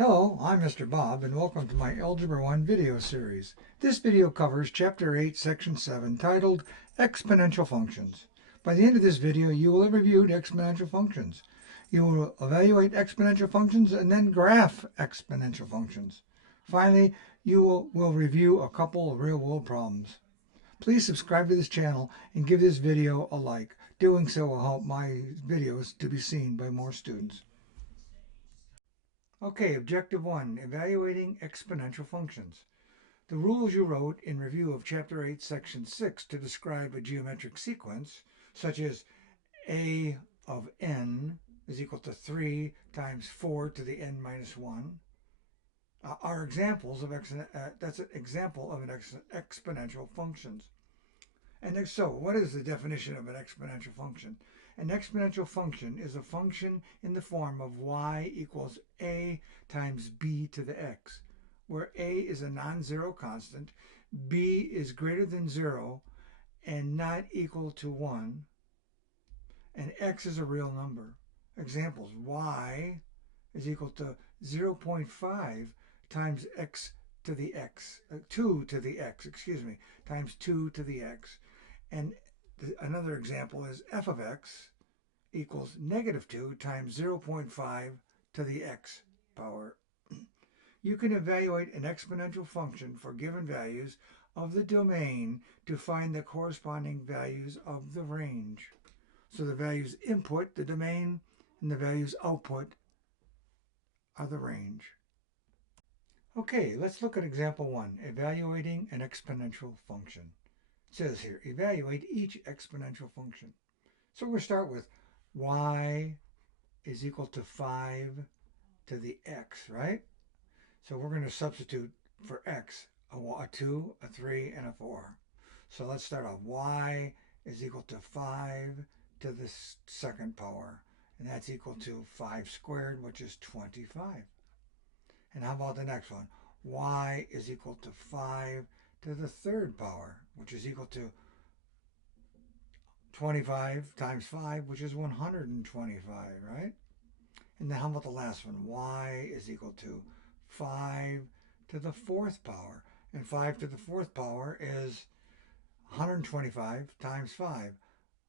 Hello, I'm Mr. Bob and welcome to my Algebra 1 video series. This video covers Chapter 8, Section 7, titled Exponential Functions. By the end of this video, you will have reviewed exponential functions. You will evaluate exponential functions and then graph exponential functions. Finally, you will review a couple of real-world problems. Please subscribe to this channel and give this video a like. Doing so will help my videos to be seen by more students. Okay, Objective 1, Evaluating Exponential Functions. The rules you wrote in review of Chapter 8, Section 6 to describe a geometric sequence, such as a of n is equal to 3 times 4 to the n minus 1, are examples of that's an example of an exponential functions. And so, what is the definition of an exponential function? An exponential function is a function in the form of y equals a times b to the x, where a is a non-zero constant, b is greater than 0 and not equal to 1, and x is a real number. Examples: y is equal to 0.5 times x to the x, 2 to the x, times 2 to the x. And another example is f of x equals negative 2 times 0.5 to the x power. You can evaluate an exponential function for given values of the domain to find the corresponding values of the range. So the values input, the domain, and the values output are the range. Okay, let's look at example 1, evaluating an exponential function. It says here, evaluate each exponential function. So we're going to start with y is equal to 5 to the x, right? So we're going to substitute for x a 2, a 3, and a 4. So let's start off. Y is equal to 5 to the second power, and that's equal to 5 squared, which is 25. And how about the next one? Y is equal to 5 to the third power, which is equal to 25 times 5, which is 125, right? And then how about the last one? Y is equal to 5 to the fourth power. And 5 to the fourth power is 125 times 5.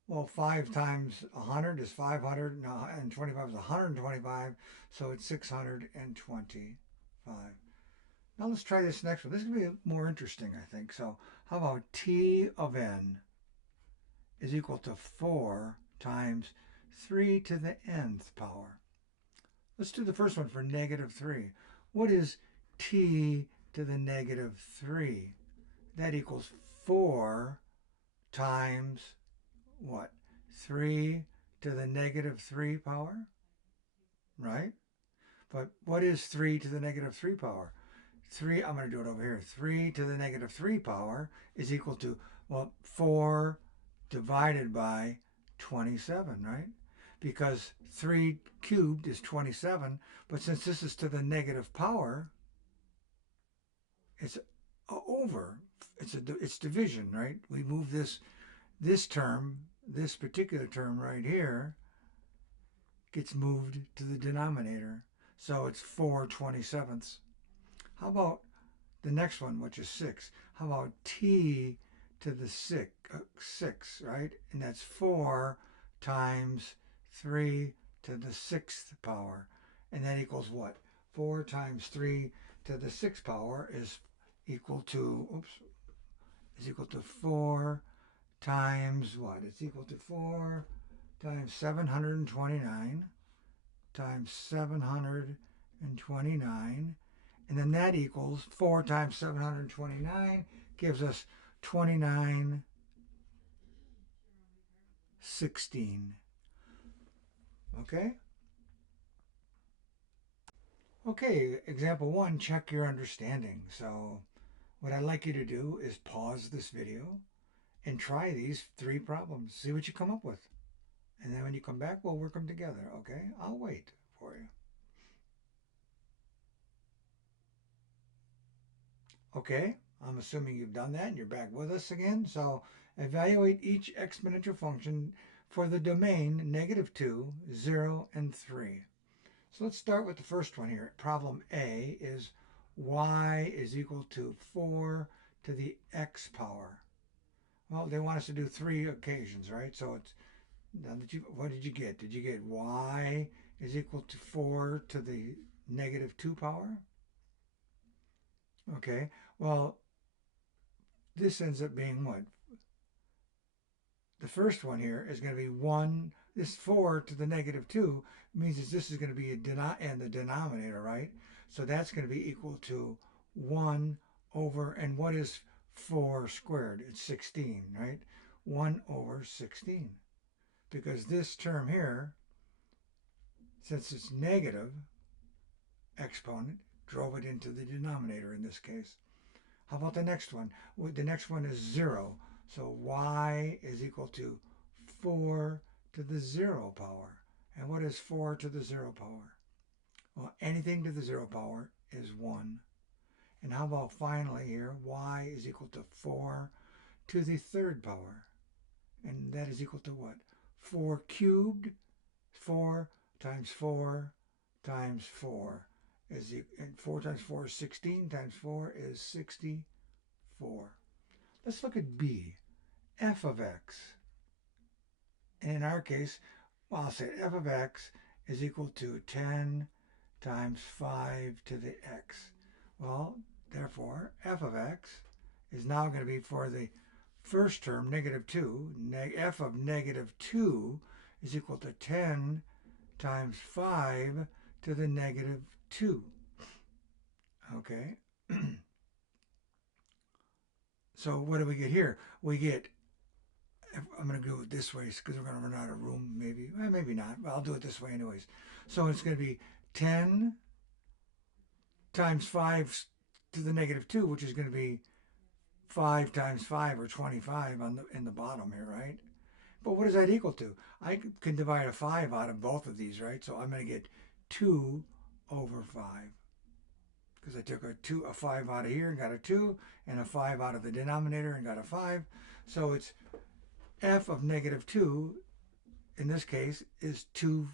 Well, 5 times 100 is 500, and 25 is 125, so it's 625. Now let's try this next one. This is going to be more interesting, I think. So how about t of n is equal to 4 times 3 to the nth power? Let's do the first one for negative 3. What is t to the negative 3? That equals 4 times what? 3 to the negative 3 power, right? But what is 3 to the negative 3 power? 3, I'm going to do it over here. 3 to the negative 3 power is equal to, well, 4 divided by 27, right? Because 3 cubed is 27, but since this is to the negative power, it's over. It's division, right? We move this term, this particular term right here, gets moved to the denominator. So it's 4 27ths. How about the next one, which is 6? How about t to the 6, right? And that's 4 times 3 to the 6th power. And that equals what? 4 times 3 to the 6th power is equal to, is equal to 4 times what? It's equal to 4 times 729 times 729. And then that equals 4 times 729 gives us 2916. Okay? Okay, example 1, check your understanding. So what I'd like you to do is pause this video and try these 3 problems. See what you come up with. And then when you come back, we'll work them together, okay? I'll wait for you. Okay, I'm assuming you've done that and you're back with us again. So evaluate each exponential function for the domain negative 2, 0, and 3. So let's start with the first one here. Problem A is y is equal to 4 to the x power. Well, they want us to do 3 occasions, right? So it's, now that you, what did you get? Did you get y is equal to 4 to the negative 2 power? Okay, well, this ends up being what? The first one here is going to be 1, this 4 to the negative 2 means that this is going to be in the denominator, right? So that's going to be equal to 1 over, and what is 4 squared? It's 16, right? 1 over 16. Because this term here, since it's negative, exponent drove it into the denominator in this case. How about the next one? Well, the next one is 0. So y is equal to 4 to the 0 power. And what is 4 to the 0 power? Well, anything to the 0 power is 1. And how about finally here, y is equal to 4 to the 3rd power. And that is equal to what? 4 cubed, 4 times 4 times 4 is, and 4 times 4 is 16, times 4 is 64. Let's look at B, f of x. And in our case, well, I'll say f of x is equal to 10 times 5 to the x. Well, therefore, f of x is now going to be, for the first term, negative 2, f of negative 2 is equal to 10 times 5 to the negative 2. Okay. So what do we get here? We get, I'm going to do it this way because we're going to run out of room, maybe. Well, maybe not, but I'll do it this way anyways. So it's going to be 10 times 5 to the negative 2, which is going to be 5 times 5, or 25 in the bottom here, right? But what does that equal to? I can divide a 5 out of both of these, right? So I'm going to get 2 over 5. Because I took a 5 out of here and got a 2, and a 5 out of the denominator and got a 5. So it's f of negative 2, in this case, is 2/5.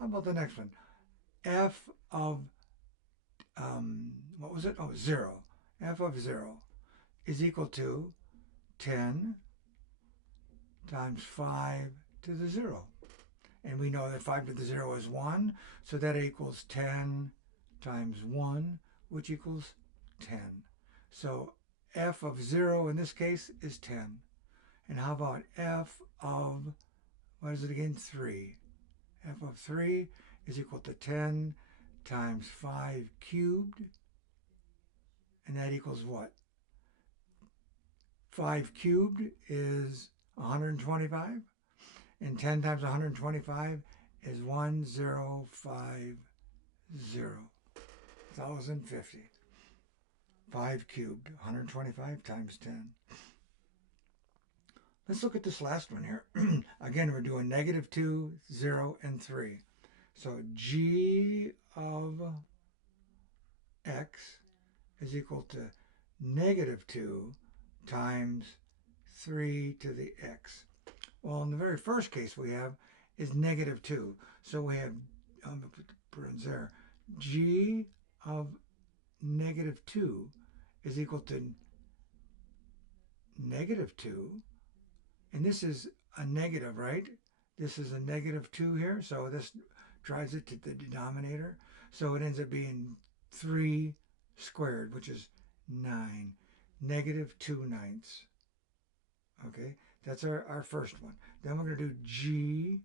How about the next one? F of, what was it? Oh, 0. F of 0 is equal to 10 times 5 to the 0. And we know that 5 to the 0 is 1, so that equals 10 times 1, which equals 10. So f of 0 in this case is 10. And how about f of, what is it again? 3. F of 3 is equal to 10 times 5 cubed. And that equals what? 5 cubed is 125. And 10 times 125 is 1050. 1050. 5 cubed, 125 times 10. Let's look at this last one here. Again, we're doing negative 2, 0, and 3. So g of x is equal to negative 2 times 3 to the x. Well, in the very first case we have is negative 2. So we have, I'm going to put the parentheses there, g of negative 2 is equal to negative 2. And this is a negative, right? This is a negative 2 here. So this drives it to the denominator. So it ends up being 3 squared, which is 9. Negative 2/9. Okay, that's our first one. Then we're going to do g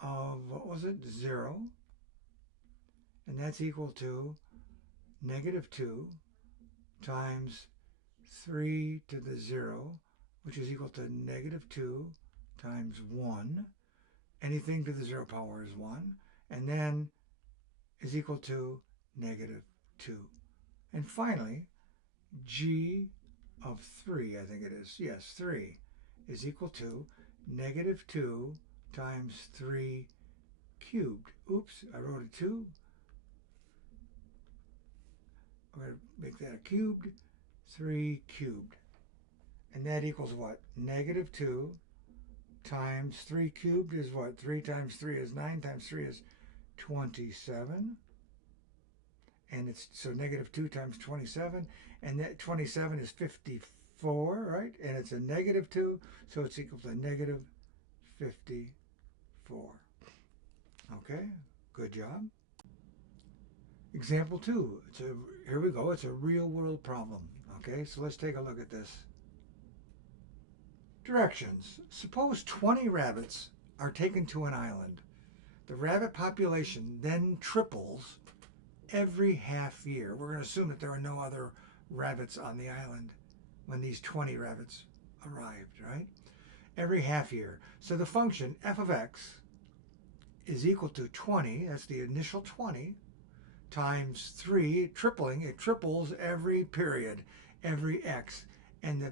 of, what was it? 0. And that's equal to negative 2 times 3 to the 0, which is equal to negative 2 times 1. Anything to the 0 power is 1. And then is equal to negative 2. And finally, g of 3, I think it is. Yes, 3 is equal to negative 2 times 3 cubed. Oops, I wrote a 2. I'm going to make that a cubed. 3 cubed. And that equals what? Negative 2 times 3 cubed is what? 3 times 3 is 9 times 3 is 27. And it's so negative 2 times 27. And that 27 is 54, right? And it's a negative 2, so it's equal to negative 54. Okay, good job. Example 2. Here we go. It's a real world problem. Okay, so let's take a look at this. Directions. Suppose 20 rabbits are taken to an island. The rabbit population then triples every half year. We're going to assume that there are no other rabbits on the island when these 20 rabbits arrived, right? Every half year. So the function f of x is equal to 20, that's the initial 20, times 3, tripling. It triples every period, every x. And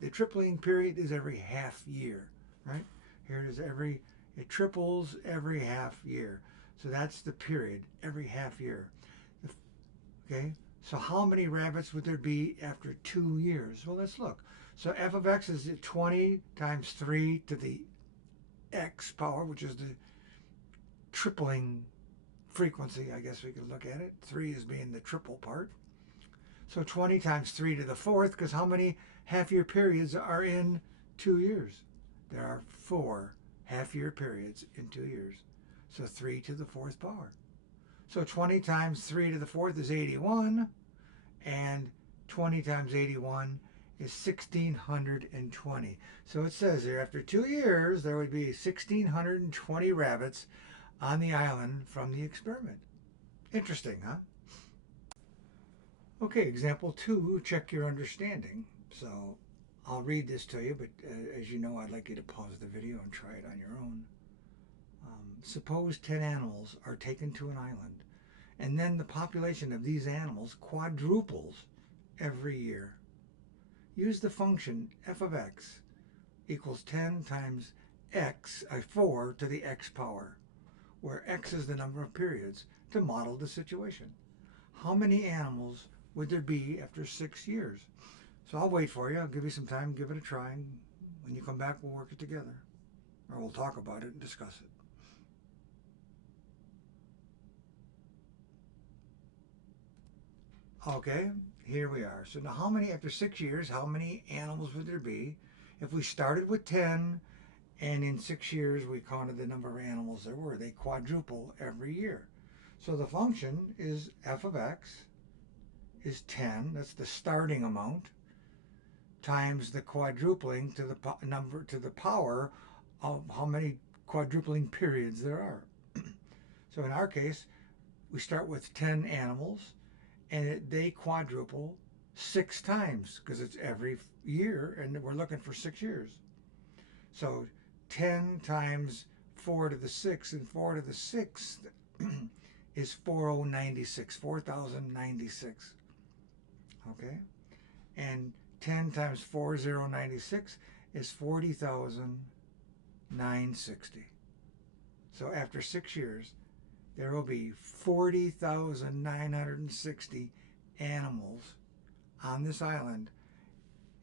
the tripling period is every half year, right? Here it is it triples every half year. So that's the period, every half year. Okay, so how many rabbits would there be after 2 years? Well, let's look. So f of x is 20 times 3 to the x power, which is the tripling frequency, I guess we could look at it. 3 is being the triple part. So 20 times 3 to the 4th, because how many half-year periods are in 2 years? There are 4 half-year periods in 2 years. So 3 to the 4th power. So 20 times 3 to the 4th is 81, and 20 times 81 is 1,620. So it says here, after 2 years, there would be 1,620 rabbits on the island from the experiment. Interesting, huh? Okay, example 2, check your understanding. So I'll read this to you, but as you know, I'd like you to pause the video and try it on your own. Suppose 10 animals are taken to an island, and then the population of these animals quadruples every year. Use the function f of x equals 10 times 4 to the x power, where x is the number of periods, to model the situation. How many animals would there be after 6 years? So I'll wait for you. I'll give you some time. Give it a try. And when you come back, we'll work it together. Or we'll talk about it and discuss it. Okay, here we are. So now after 6 years, how many animals would there be? If we started with 10, and in 6 years we counted the number of animals there were, they quadruple every year. So the function is f of x is 10, that's the starting amount, times the quadrupling to the power of how many quadrupling periods there are. So in our case, we start with 10 animals, and they quadruple 6 times, because it's every year, and we're looking for 6 years. So 10 times 4 to the 6th, and 4 to the 6th is 4,096. Okay? And 10 times 4,096 is 40,960. So after 6 years, there will be 40,960 animals on this island,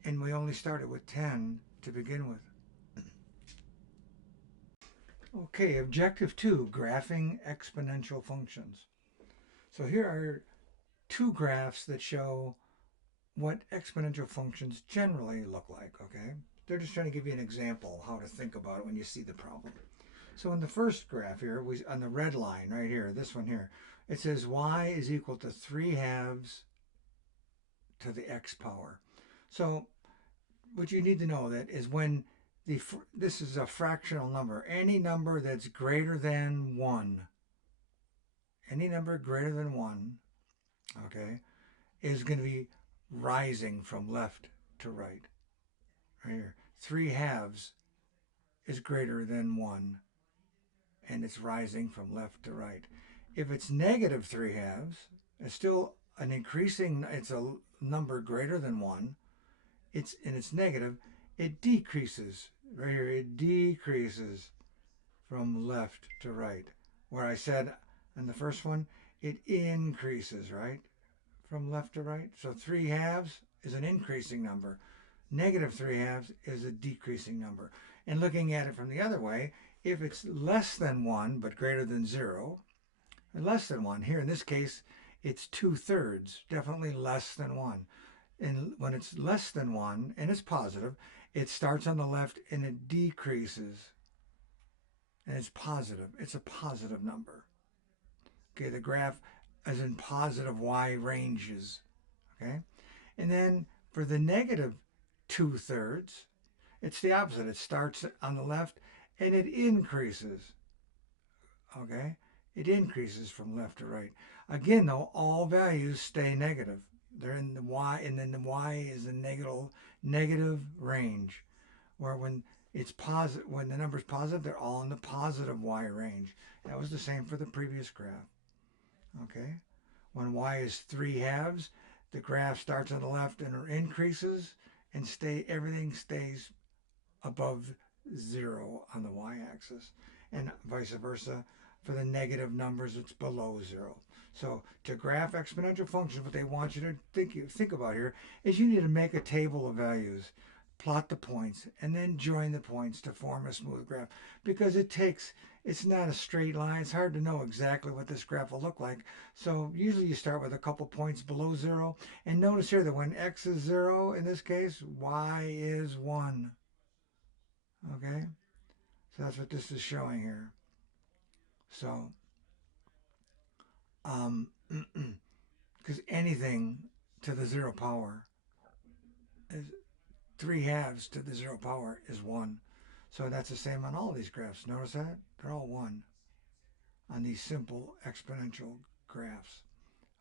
and we only started with 10 to begin with. Okay, objective 2, graphing exponential functions. So here are 2 graphs that show what exponential functions generally look like, okay? They're just trying to give you an example of how to think about it when you see the problem. So in the first graph here, on the red line right here, this one here, it says y is equal to 3/2 to the x power. So what you need to know that is when this is a fractional number, any number that's greater than 1, any number greater than 1, okay, is going to be rising from left to right. Right here, 3/2 is greater than 1, and it's rising from left to right. If it's negative 3/2, it's still an increasing, it's a number greater than 1, it's negative, it decreases. Right here, it decreases from left to right. Where I said in the first one, it increases, right, from left to right. So 3/2 is an increasing number. Negative 3/2 is a decreasing number. And looking at it from the other way, if it's less than 1 but greater than 0, less than 1. Here in this case, it's 2/3, definitely less than 1. And when it's less than 1 and it's positive, it starts on the left and it decreases. And it's positive. It's a positive number. Okay, the graph is in positive y ranges. Okay, and then for the negative 2/3, it's the opposite. It starts on the left and it increases. Okay, it increases from left to right. Again, though, all values stay negative. They're in the y, and then the y is in negative range. Where when it's positive, when the number's positive, they're all in the positive y range. That was the same for the previous graph. Okay, when y is 3/2, the graph starts on the left and increases, and everything stays above 0 on the y-axis, and vice versa. For the negative numbers, it's below 0. So to graph exponential functions, what they want you to think about here is you need to make a table of values, plot the points, and then join the points to form a smooth graph, because it's not a straight line. It's hard to know exactly what this graph will look like. So usually you start with a couple points below 0, and notice here that when x is 0, in this case, y is 1. Okay, so that's what this is showing here. So, because anything to the 0 power is 3/2 to the 0 power is 1. So that's the same on all these graphs. Notice that? They're all 1 on these simple exponential graphs.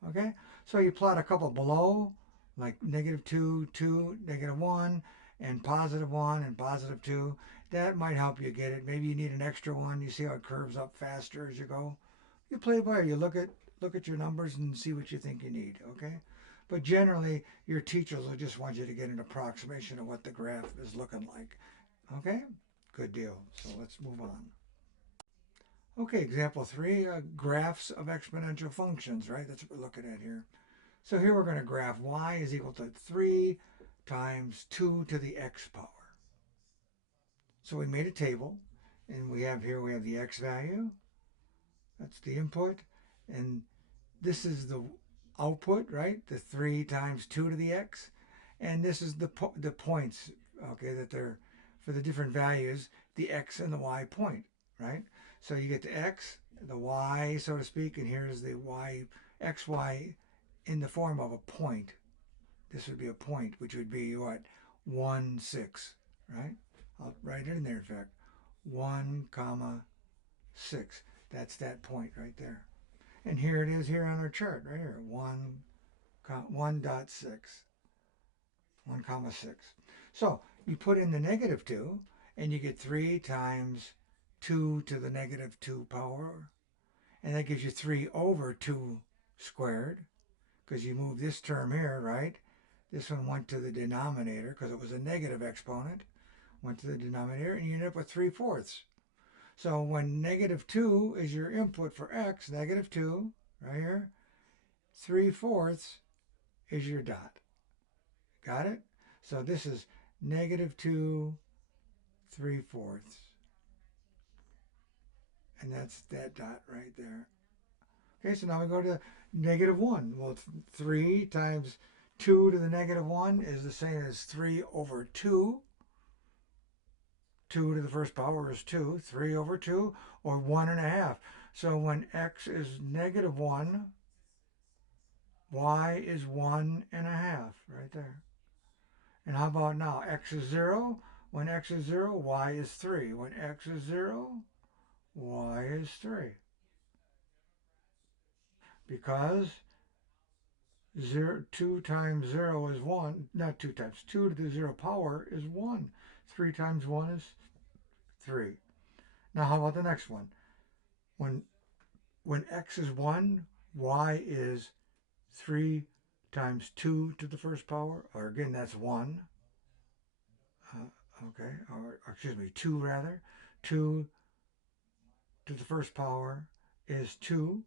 Okay, so you plot a couple below, like -2, 2, -1, and +1 and +2. That might help you get it. Maybe you need an extra one. You see how it curves up faster as you go. You play by ear. You look at your numbers and see what you think you need. Okay, but generally your teachers will just want you to get an approximation of what the graph is looking like. Okay, good deal. So let's move on. Okay, example 3, graphs of exponential functions, right? That's what we're looking at here. So here we're going to graph y is equal to 3 times 2 to the x power. So we made a table, and we have the x value. That's the input. And this is the output, right? The 3 times 2 to the x. And this is the points, okay, that they're for the different values, the x and the y point, right? So you get the x, the y, so to speak, and here's the y, xy in the form of a point. This would be a point, which would be what? 1, 6, right? I'll write it in there, in fact. 1, 6. That's that point right there. And here it is here on our chart, right here. 1.6. 1, 6. So you put in the -2, and you get 3 times 2 to the -2 power. And that gives you 3 over 2 squared, because you move this term here, right? This one went to the denominator because it was a negative exponent. Went to the denominator, and you end up with 3/4. So when -2 is your input for x, -2, right here, 3/4 is your dot. Got it? So this is -2, 3/4. And that's that dot right there. Okay, so now we go to -1. Well, 3 times 2 to the -1 is the same as 3 over 2. 2 to the first power is 2. 3 over 2, or 1.5. So when x is -1, y is 1.5, right there. And how about now? X is 0. When x is 0, y is 3. When x is 0, y is 3. Because 2 times 0 is 1. Not 2 times. 2 to the 0 power is 1. 3 times 1 is 3. Now how about the next one? When x is 1, y is 3 times 2 to the first power. Or again, that's 1. Okay, or excuse me, 2 rather. 2 to the first power is 2.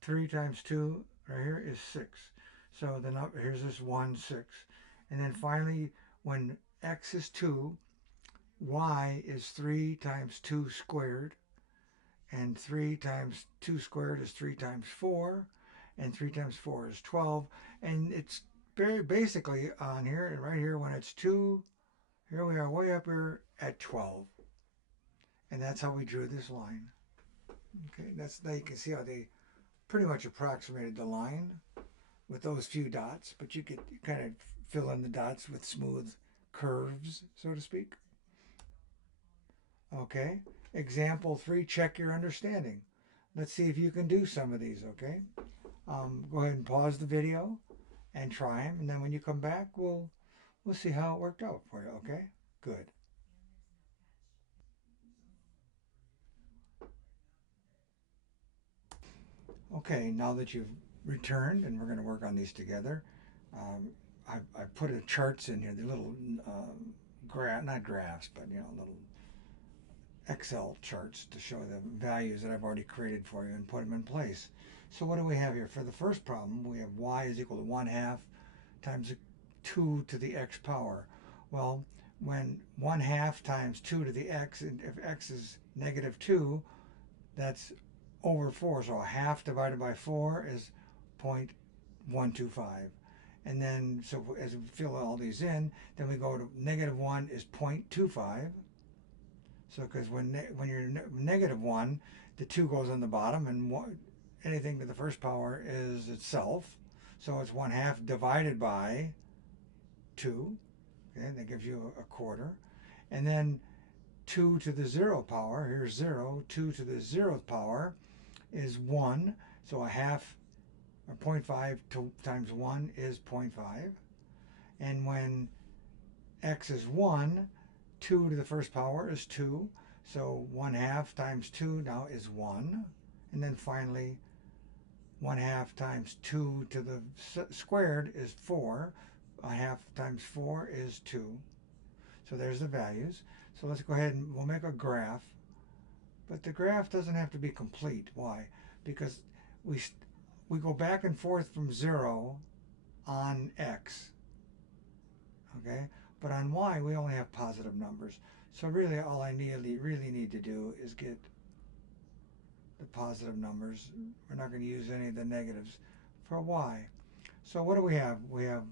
3 times 2 right here is 6. So then here's this 1, 6. And then finally, when x is 2, y is 3 times 2 squared. and 3 times 2 squared is 3 times 4, and 3 times 4 is 12, and it's very basically on here, and right here when it's 2, here we are way up here at 12, and that's how we drew this line. Okay, that's now you can see how they pretty much approximated the line with those few dots, but you could kind of fill in the dots with smooth curves, so to speak. Okay, example 3, check your understanding. Let's see if you can do some of these, okay? Go ahead and pause the video and try them, and then when you come back, we'll see how it worked out for you, okay? Good. Okay, now that you've returned, and we're going to work on these together, I put charts in here, the little not graphs, but little Excel charts to show the values that I've already created for you and put them in place. So what do we have here? For the first problem, we have y is equal to 1/2 times 2 to the x power. Well, when 1/2 times 2 to the x, and if x is -2, that's over 4. So a half divided by 4 is 0.125. And then, so as we fill all these in, then we go to -1 is 0.25. So because when you're -1, the 2 goes on the bottom, and anything to the first power is itself. So it's 1/2 divided by 2. Okay, that gives you a quarter. And then 2 to the 0 power, here's 0. 2 to the 0th power is 1. So a half, or 0.5 times 1 is 0.5. And when x is 1, 2 to the first power is 2. So 1/2 times 2 now is 1. And then finally, 1/2 times 2 to the squared is 4. 1/2 times 4 is 2. So there's the values. So let's go ahead and we'll make a graph. But the graph doesn't have to be complete. Why? Because we go back and forth from 0 on x. Okay? But on y, we only have positive numbers. So really all I really need to do is get the positive numbers. We're not going to use any of the negatives for y. So what do we have? We have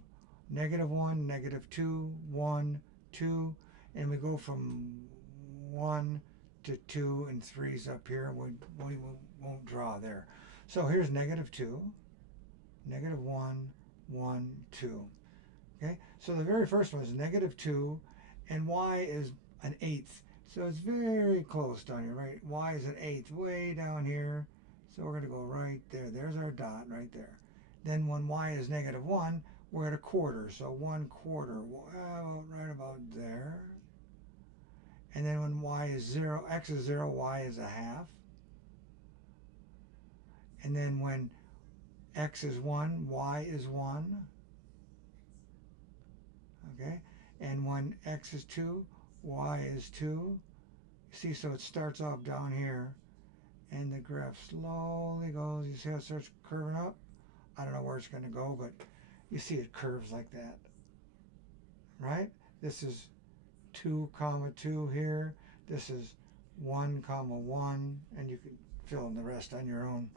-1, -2, 1, 2, and we go from 1 to 2, and 3's up here. We won't draw there. So here's -2, -1, 1, 2. Okay, so the very first one is -2, and y is an 1/8. So it's very close down here, right? Y is an 1/8 way down here. So we're going to go right there. There's our dot right there. Then when y is -1, we're at a quarter. So 1/4, right about there. And then when y is 0, x is 0, y is a half. And then when x is 1, y is 1. Okay, and when x is 2, y is 2. See, so it starts off down here, and the graph slowly goes. You see how it starts curving up? I don't know where it's going to go, but you see it curves like that, right? This is 2, 2 here. This is 1, 1, and you can fill in the rest on your own.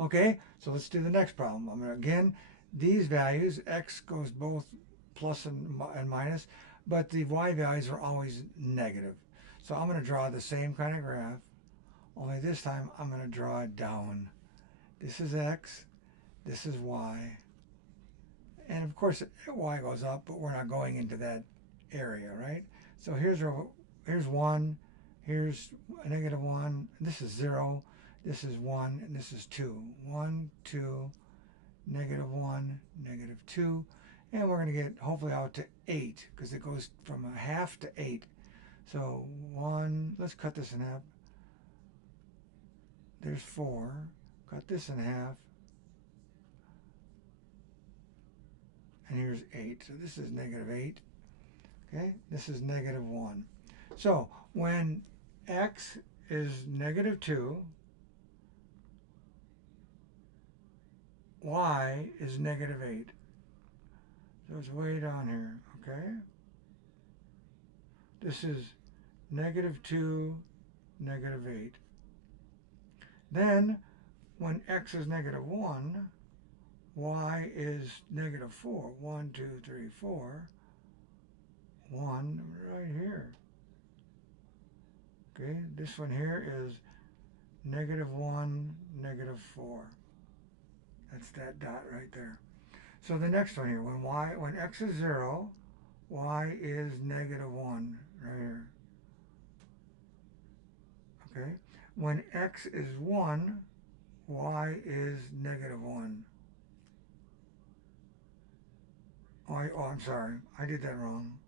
Okay, so let's do the next problem. I'm going to, again, these values, x goes both plus and minus, but the y values are always negative. So I'm going to draw the same kind of graph, only this time I'm going to draw it down. This is x, this is y, and of course y goes up, but we're not going into that area, right? So here's 1, here's a -1, this is 0, this is 1, and this is 2. 1, 2, -1, -2, and we're going to get hopefully out to 8, because it goes from a half to 8. So 1, let's cut this in half. There's 4. Cut this in half. And here's 8. So this is -8. Okay, this is -1. So when x is -2, y is -8. So it's way down here, okay? This is -2, -8. Then when x is negative 1, y is negative 4. 1, 2, 3, 4. 1 right here. Okay, this one here is negative 1, negative 4. That's that dot right there. So the next one here, when x is 0, y is negative 1 right here. Okay, when x is 1, y is negative 1. Oh, I'm sorry. I did that wrong.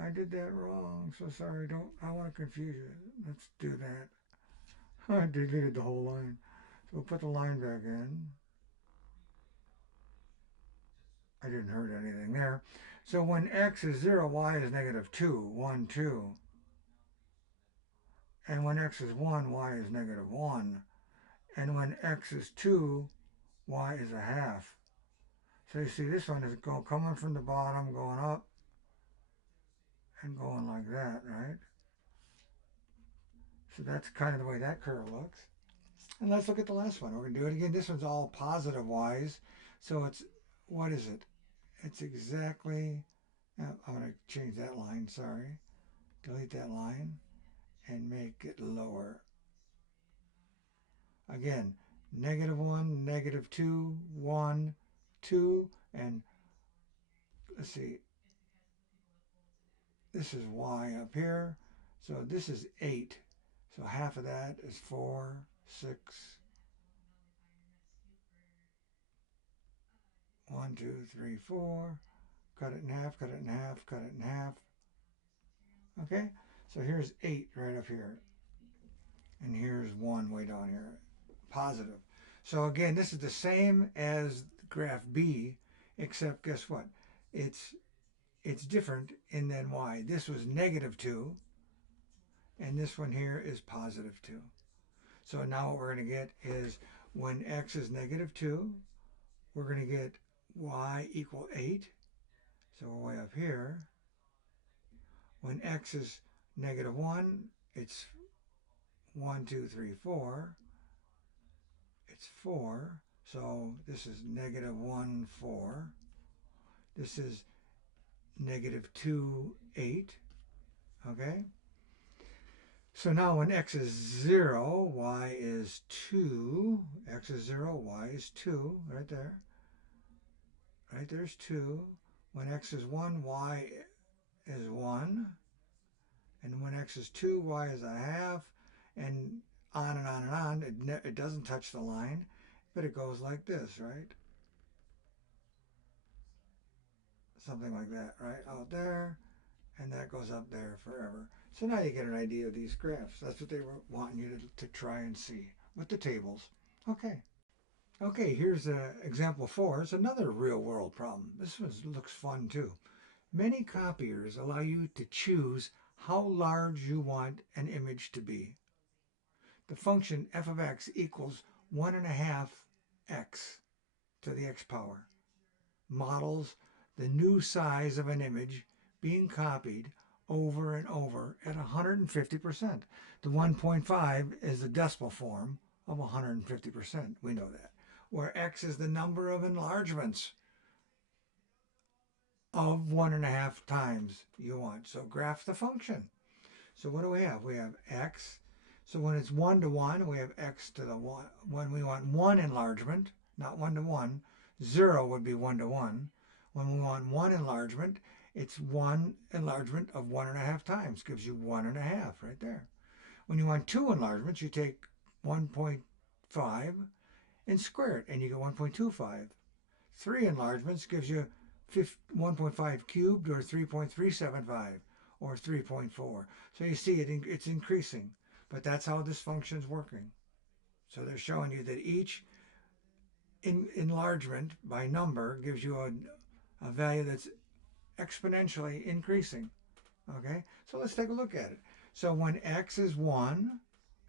I did that wrong. So sorry. I want to confuse you. Let's do that. I deleted the whole line. So we'll put the line back in. I didn't hurt anything there. So when x is 0, y is negative 2. 1, 2. And when x is 1, y is negative 1. And when x is 2, y is a half. So you see this one is coming from the bottom, going up, and going like that, right? So that's kind of the way that curve looks. And let's look at the last one. We're going to do it again. This one's all positive y's. So it's, what is it? It's exactly, I'm going to change that line, sorry. Delete that line and make it lower. Again, negative 1, negative 2, 1, 2, and let's see, this is y up here. So this is 8. So half of that is 4, 6, 1, 2, 3, 4. Cut it in half, cut it in half, cut it in half. Okay, so here's 8 right up here. And here's 1 way down here, positive. So again, this is the same as graph B, except guess what? It's different in then y. This was negative 2, and this one here is positive 2. So now what we're going to get is when x is negative 2, we're going to get y equal 8. So we're way up here. When x is negative 1, it's 1, 2, 3, 4. It's 4. So this is negative 1, 4. This is negative 2, 8. Okay? So now when x is 0, y is 2. X is 0, y is 2. Right there. Right there's 2. When x is 1, y is 1. And when x is 2, y is a half. And on and on and on. It doesn't touch the line, but it goes like this, right? Something like that, right? Out there, and that goes up there forever. So now you get an idea of these graphs. That's what they were wanting you to try and see with the tables. Okay. Okay, here's example 4. It's another real world problem. This one looks fun too. Many copiers allow you to choose how large you want an image to be. The function f of x equals 1.5 x to the x power models the new size of an image being copied over and over at 150%. The 1.5 is the decimal form of 150%. We know that. Where x is the number of enlargements of 1.5 times you want. So graph the function. So what do we have? We have x. So when it's 1 to 1, we have x to the 1. When we want 1 enlargement, not 1 to 1, 0 would be 1 to 1. When we want 1 enlargement, it's 1 enlargement of 1.5 times. Gives you 1.5 right there. When you want 2 enlargements, you take 1.5 and square it, and you get 1.25. 3 enlargements gives you 1.5 cubed, or 3.375, or 3.4. So you see it's increasing. But that's how this function is working. So they're showing you that each enlargement by number gives you a value that's exponentially increasing. Okay, so let's take a look at it. So when x is 1,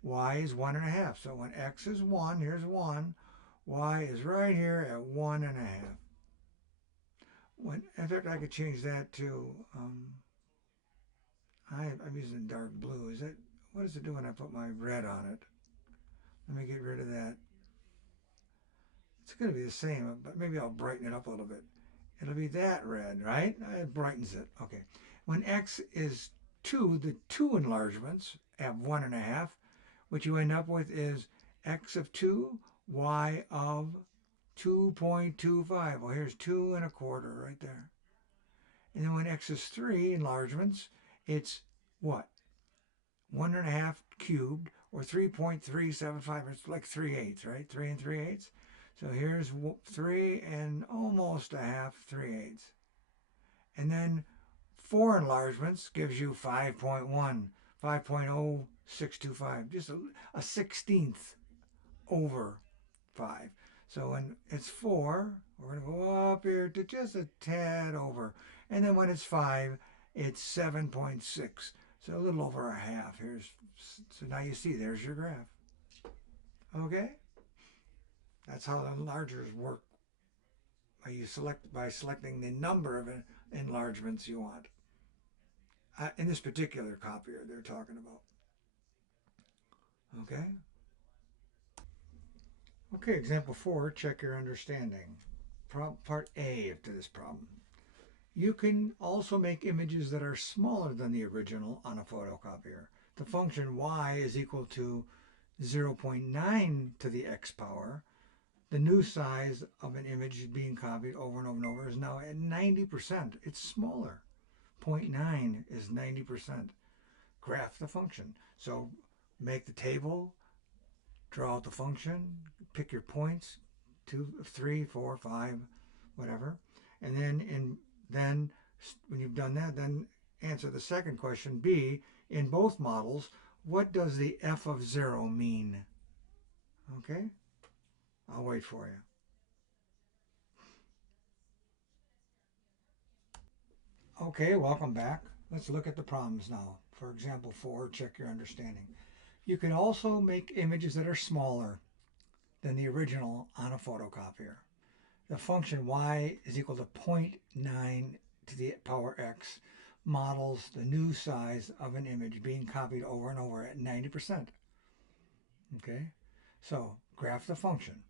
y is 1.5. So when x is 1, here's 1, y is right here at 1.5. In fact, I could change that to, I'm using dark blue. What does it do when I put my red on it? Let me get rid of that. It's going to be the same, but maybe I'll brighten it up a little bit. It'll be that red, right? It brightens it. Okay. When x is 2, the two enlargements have 1.5. What you end up with is x of 2, y of 2.25. Well, here's 2.25 right there. And then when x is 3 enlargements, it's what? 1.5 cubed, or 3.375. It's like 3/8, right? 3 3/8. So here's 3 and almost a half 3/8. And then 4 enlargements gives you 5.1, 5.0625, just a 16th over 5. So when it's 4, we're going to go up here to just a tad over. And then when it's 5, it's 7.6. So a little over a half. So now you see, there's your graph. Okay? That's how the enlargers work. By selecting the number of enlargements you want. In this particular copier they're talking about. Okay? Okay, example 4, check your understanding. Part A to this problem. You can also make images that are smaller than the original on a photocopier. The function y is equal to 0.9 to the x power. The new size of an image being copied over and over and over is now at 90%. It's smaller. 0.9 is 90%. Graph the function. So make the table, draw out the function, pick your points, 2, 3, 4, 5, whatever. And then when you've done that, then answer the second question, B. In both models, what does the f of 0 mean? Okay? I'll wait for you. Okay, welcome back. Let's look at the problems now. For example 4, check your understanding. You can also make images that are smaller than the original on a photocopier. The function y is equal to 0.9 to the power x models the new size of an image being copied over and over at 90%. Okay, so graph the function.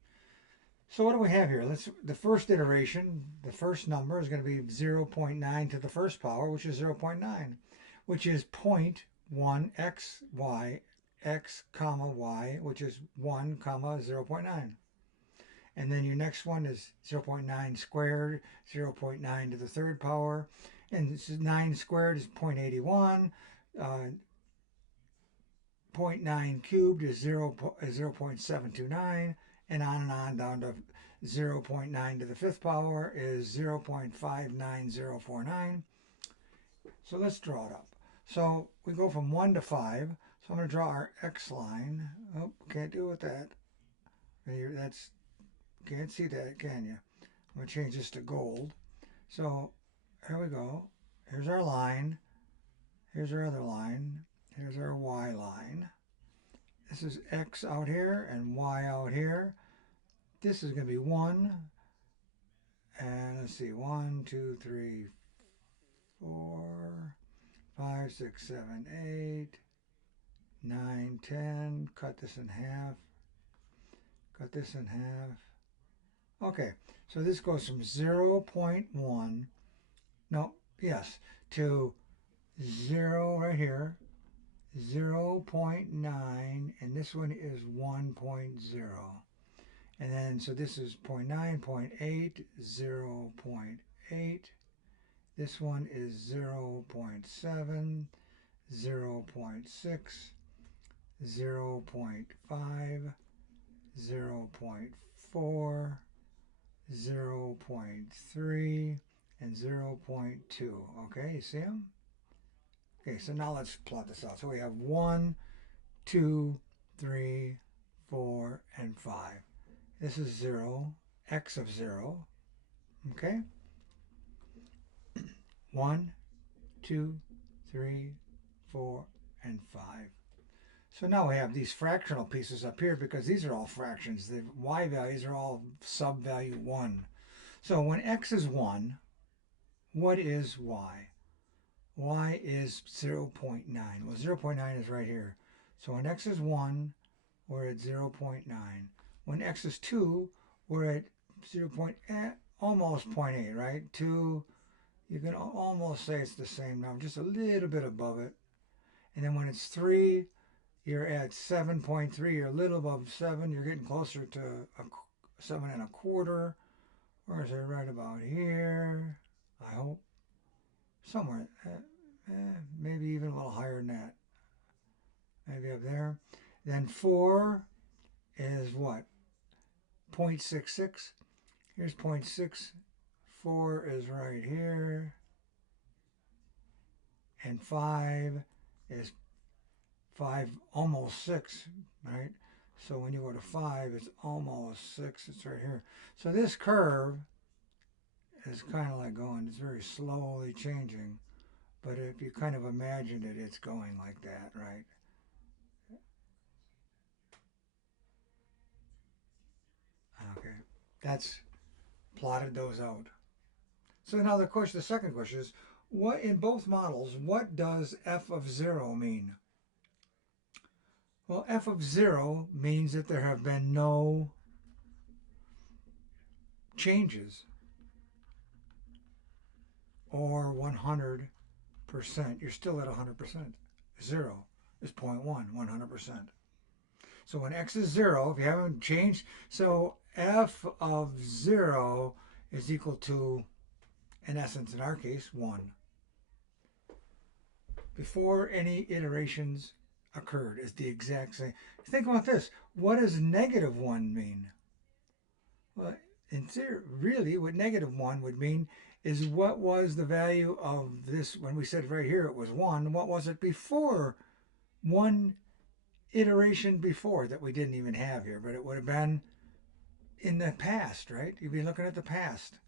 So what do we have here? The first iteration, the first number is going to be 0.9 to the first power, which is 0.9, which is 0.1 x, y, x, comma, y, which is 1, comma, 0.9. And then your next one is 0.9 squared, 0.9 to the third power. And this is 9 squared is 0.81. 0.9 cubed is 0.729. And on down to 0.9 to the fifth power is 0.59049. So let's draw it up. So we go from 1 to 5. So I'm going to draw our x line. Oh, can't do it with that. That's Can't see that, can you? I'm going to change this to gold. So here we go. Here's our line. Here's our other line. Here's our y line. This is x out here and y out here. This is going to be 1. And let's see, 1, 2, 3, 4, 5, 6, 7, 8, 9, 10. Cut this in half. Cut this in half. Okay, so this goes from 0.1, to 0 right here, 0.9, and this one is 1.0. And then, so this is 0.9, 0.8, 0.8. This one is 0.7, 0.6, 0.5, 0.4, 0.3, and 0.2. Okay, you see them? Okay, so now let's plot this out. So we have 1, 2, 3, 4, and 5. This is 0, x of 0. Okay? 1, 2, 3, 4, and 5. So now we have these fractional pieces up here because these are all fractions. The y values are all sub-value 1. So when x is 1, what is y? Y is 0.9. Well, 0.9 is right here. So when x is 1, we're at 0.9. When x is 2, we're at 0. Almost 0.8, right? 2, you can almost say it's the same number, just a little bit above it. And then when it's 3, you're at 7.3. You're a little above 7. You're getting closer to 7.25. Or is it right about here? I hope. Somewhere. Maybe even a little higher than that. Maybe up there. Then 4 is what? 0.66. Here's 0.6. 4 is right here. And 5 is 5, almost 6, right? So when you go to 5, it's almost 6. It's right here. So this curve is kind of like going, it's very slowly changing. But if you kind of imagine it, it's going like that, right? Okay. That's plotted those out. So now the second question is, what in both models, what does f of 0 mean? Well, f of 0 means that there have been no changes, or 100%. You're still at 100%. 0 is 0.1, 100%. So when x is 0, if you haven't changed, so f of 0 is equal to, in essence, in our case, 1. Before any iterations occurred, is the exact same. Think about this. What does negative 1 mean? Well, in theory, really, what negative 1 would mean is what was the value of this, when we said right here it was 1, what was it before one iteration before that we didn't even have here, but it would have been in the past, right? You'd be looking at the past.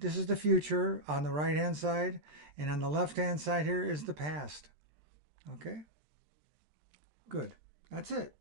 This is the future on the right-hand side, and on the left-hand side here is the past. Okay? Good. That's it.